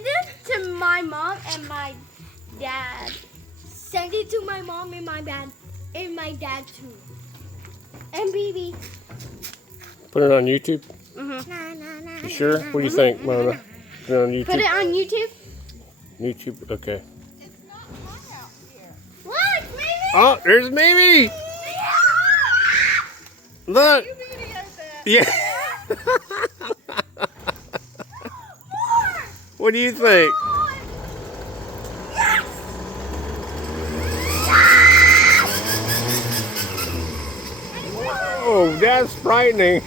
Send it to my mom and my dad. Send it to my mom and my dad too. And BB. Put it on YouTube? Mm-hmm. You sure? What do you think, Mona? Put it on YouTube? Put it on YouTube. YouTube? Okay. It's not hot out here. Look, Mimi! Oh, there's Mimi! Look! You videoed that. Yeah. What do you think? Oh, that's frightening.